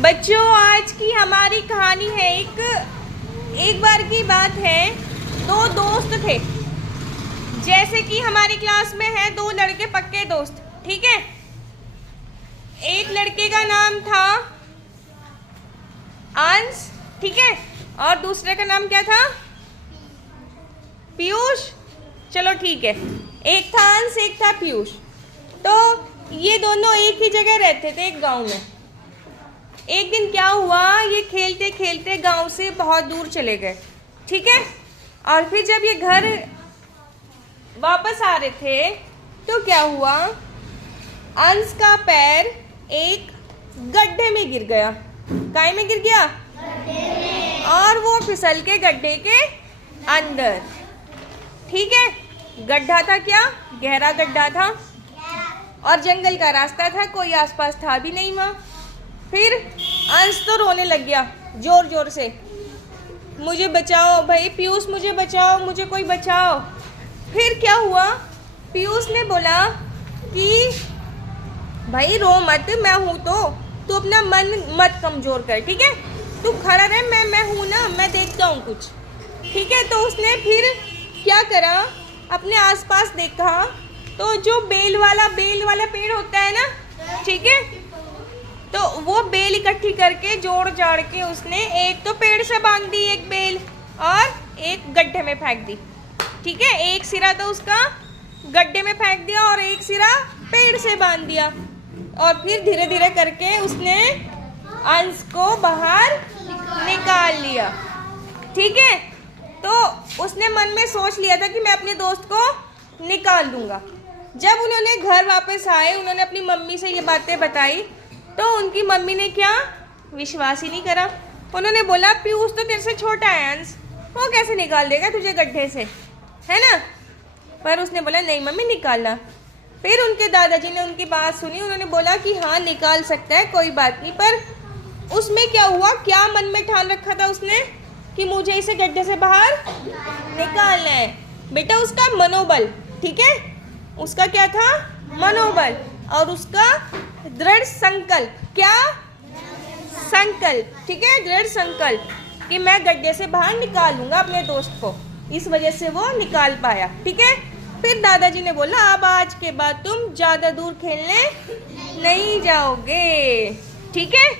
बच्चों, आज की हमारी कहानी है एक बार की बात है। दो दोस्त थे। जैसे कि हमारी क्लास में है दो लड़के पक्के दोस्त, ठीक है। एक लड़के का नाम था अंश, ठीक है, और दूसरे का नाम क्या था? पीयूष। चलो ठीक है, एक था अंश एक था पीयूष। तो ये दोनों एक ही जगह रहते थे, एक गांव में। एक दिन क्या हुआ, ये खेलते खेलते गांव से बहुत दूर चले गए, ठीक है। और फिर जब ये घर वापस आ रहे थे तो क्या हुआ, अंश का पैर एक गड्ढे में गिर गया। काय में गिर गया? गड्ढे में। और वो फिसल के गड्ढे के अंदर, ठीक है। गड्ढा था क्या? गहरा गड्ढा था और जंगल का रास्ता था, कोई आसपास था भी नहीं वहाँ। फिर अंश तो रोने लग गया जोर जोर से, मुझे बचाओ भाई पीयूष, मुझे बचाओ, मुझे कोई बचाओ। फिर क्या हुआ, पीयूष ने बोला कि भाई रो मत, मैं हूँ तो, तू अपना मन मत कमजोर कर, ठीक है। तू खड़ा रहे, मैं हूँ ना, मैं देखता हूँ कुछ, ठीक है। तो उसने फिर क्या करा, अपने आसपास देखा तो जो बेल वाला पेड़ होता है ना, ठीक है, तो वो बेल इकट्ठी करके जोड़ जाड़ के उसने एक तो पेड़ से बांध दी एक बेल और एक गड्ढे में फेंक दी, ठीक है। एक सिरा तो उसका गड्ढे में फेंक दिया और एक सिरा पेड़ से बांध दिया। और फिर धीरे धीरे करके उसने अंश को बाहर निकाल लिया, ठीक है। तो उसने मन में सोच लिया था कि मैं अपने दोस्त को निकाल दूंगा। जब उन्होंने घर वापस आए, उन्होंने अपनी मम्मी से ये बातें बताई तो उनकी मम्मी ने क्या, विश्वास ही नहीं करा। उन्होंने बोला पीयूष तो तेरे से छोटा है अंश, वो कैसे निकाल देगा तुझे गड्ढे से, है ना। पर उसने बोला नहीं मम्मी निकालना। फिर उनके दादाजी ने उनकी बात सुनी, उन्होंने बोला कि हाँ निकाल सकता है, कोई बात नहीं। पर उसमें क्या हुआ, क्या मन में ठान रखा था उसने कि मुझे इसे गड्ढे से बाहर निकालना है। बेटा उसका मनोबल, ठीक है, उसका क्या था, मनोबल, और उसका दृढ़ संकल्प, क्या संकल्प, ठीक है, दृढ़ संकल्प कि मैं गड्ढे से बाहर निकालूंगा अपने दोस्त को। इस वजह से वो निकाल पाया, ठीक है। फिर दादाजी ने बोला अब आज के बाद तुम ज्यादा दूर खेलने नहीं जाओगे, ठीक है।